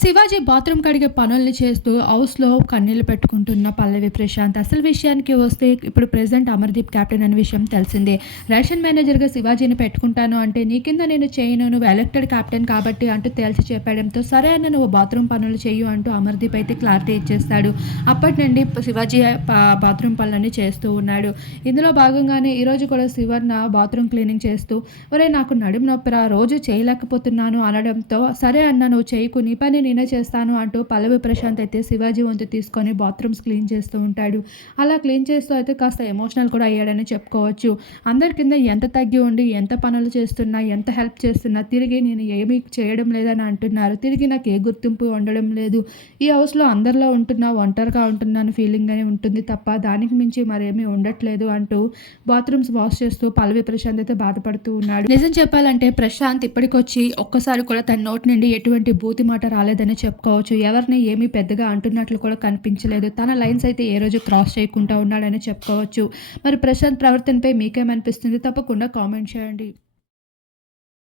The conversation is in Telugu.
శివాజీ బాత్రూమ్ కడిగే పనుల్ని చేస్తూ హౌస్లో కన్నీళ్ళు పెట్టుకుంటున్న పల్లవి ప్రశాంత్. అసలు విషయానికి వస్తే ఇప్పుడు ప్రెసెంట్ అమర్దీప్ కెప్టెన్ అనే విషయం తెలిసిందే. రేషన్ మేనేజర్గా శివాజీని పెట్టుకుంటాను అంటే నీ కింద నేను చేయను నువ్వు ఎలక్టెడ్ క్యాప్టెన్ కాబట్టి అంటూ తేల్చి చెప్పడంతో సరే అన్న నువ్వు బాత్రూమ్ పనులు చేయు అంటూ అమర్దీప్ అయితే క్లారిటీ ఇచ్చేస్తాడు. అప్పటి నుండి శివాజీ బాత్రూమ్ పనులన్నీ చేస్తూ ఉన్నాడు. ఇందులో భాగంగానే ఈరోజు కూడా శివర్ణ బాత్రూమ్ క్లీనింగ్ చేస్తూ ఒరే నాకు నడుము నొప్పిరా రోజు చేయలేకపోతున్నాను అనడంతో సరే అన్న నువ్వు చేయకు నీ పని నేనే చేస్తాను అంటూ పల్లవి ప్రశాంత్ అయితే శివాజీ వంతు తీసుకొని బాత్రూమ్స్ క్లీన్ చేస్తూ ఉంటాడు. అలా క్లీన్ చేస్తూ అయితే కాస్త ఎమోషనల్ కూడా అయ్యాడని చెప్పుకోవచ్చు. అందరి కింద ఎంత తగ్గి ఉండి ఎంత పనులు చేస్తున్నా ఎంత హెల్ప్ చేస్తున్నా తిరిగి నేను ఏమీ చేయడం లేదని అంటున్నారు. తిరిగి నాకు ఏ గుర్తింపు ఉండడం లేదు. ఈ హౌస్లో అందరిలో ఉంటున్నా ఒంటరిగా ఉంటున్నాను ఫీలింగ్ అని ఉంటుంది తప్ప దానికి మించి మరేమీ ఉండట్లేదు అంటూ బాత్రూమ్స్ వాష్ చేస్తూ పల్లవి ప్రశాంత్ అయితే బాధపడుతూ ఉన్నాడు. నిజం చెప్పాలంటే ప్రశాంత్ ఇప్పటికొచ్చి ఒక్కసారి కూడా తన నోటి నుండి ఎటువంటి బూతి మాట రాలేదు. లేదని చెప్పుకోవచ్చు. ఎవరిని ఏమీ పెద్దగా అంటున్నట్లు కూడా కనిపించలేదు. తన లైన్స్ అయితే ఏ రోజు క్రాస్ చేయకుండా ఉన్నాడని చెప్పుకోవచ్చు. మరి ప్రశాంత్ ప్రవర్తనపై మీకేమనిపిస్తుంది? తప్పకుండా కామెంట్ చేయండి.